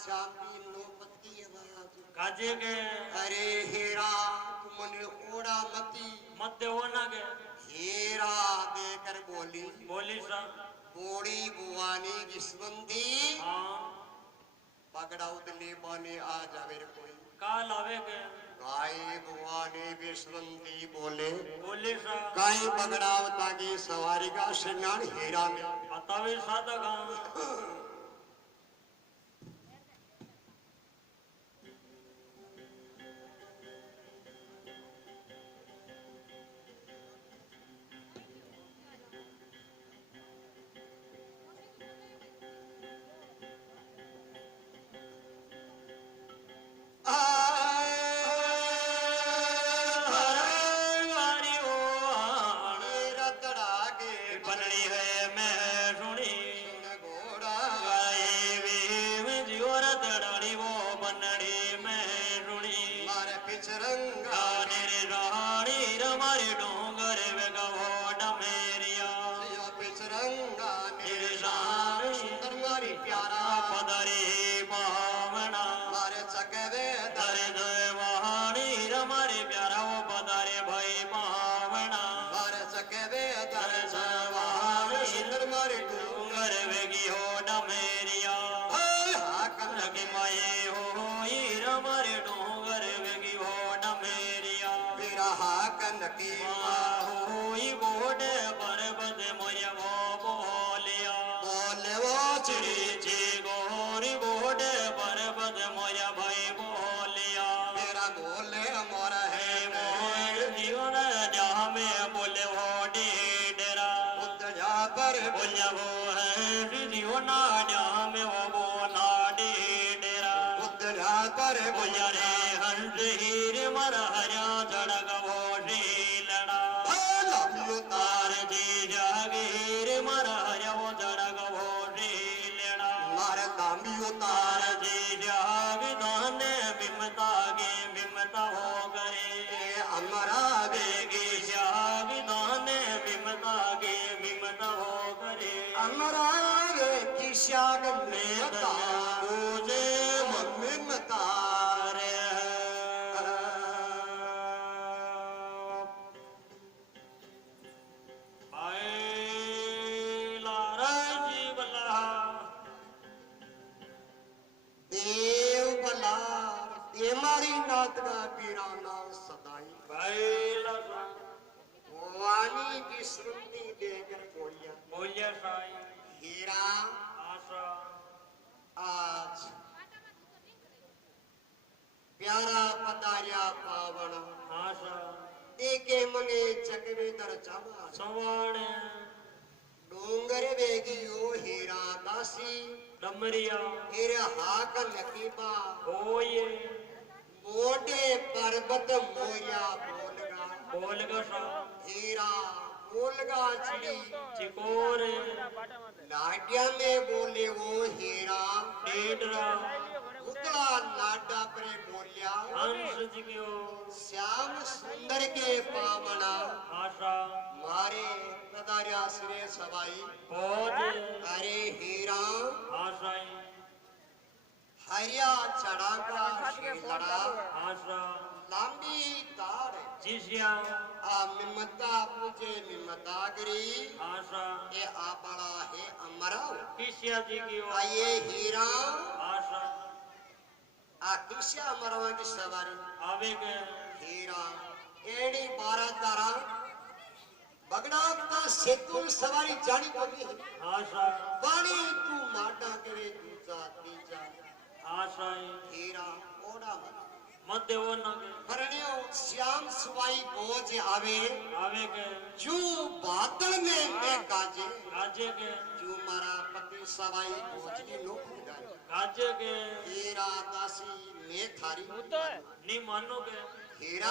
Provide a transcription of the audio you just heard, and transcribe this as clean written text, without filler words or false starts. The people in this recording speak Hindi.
श्यामी लोपति आवाज गाजे के अरे हेरा तुमने ओड़ा मती मत देवो ना के हेरा देकर बोली बोली सा बोड़ी बुआनी विश्वंती हाँ पकड़ा उदले बने आ जावे रे कोई काल आवे के गाय बुआनी विश्वंती बोले बोली सा गाय पकड़ावता की सवारी का स्नान हेरा में बतावे सादा गाँव श्याग में मुझे मम्मी मतारे देव बला ये मारी नाथ का पीराना सदाई वाणी की श्रुति देकर बोलिया बोलिया साई हीरा आज प्यारा पतारिया पावन देखे मने चकवे दर चावा सवाण डोंगर वेगियो हीरा दासी डमरिया हेरे हाक नकीबा होये मोटे पर्वत मोया बोलगा सा हीरा बोलगा चिड़ी चिकोर लाडिया में बोले वो हीरा डेडरा उतला लाडा परे बोलिया हंस जियो श्याम सुंदर के पावना आशा मारे पदारिया सिरे सवाई खोज अरे हीरा आशाई हरिया चढ़ा का लड़ा आशा लंबी तार जिसिया आ मिमता पूजे मिमता गिरी आशा ये आपड़ा है अमरा किसिया जी की आये हीरा आशा आ किसिया अमरवा की सवारी आवे के हीरा एड़ी 12 तारा बगड़ा का सेतुल सवारी जानी पड़ी है आशा पानी तू माटा करे दूजा तीजा आशाई हीरा ओड़ा मत देवो ना के भरणियो श्याम सुवाई बोझ आवे के जू बादल में मैं काजे गाजे के जू मारा पति सवाई बोझ की नौकरी गाजे के हीरा दासी मैं थारी नहीं मानो के हीरा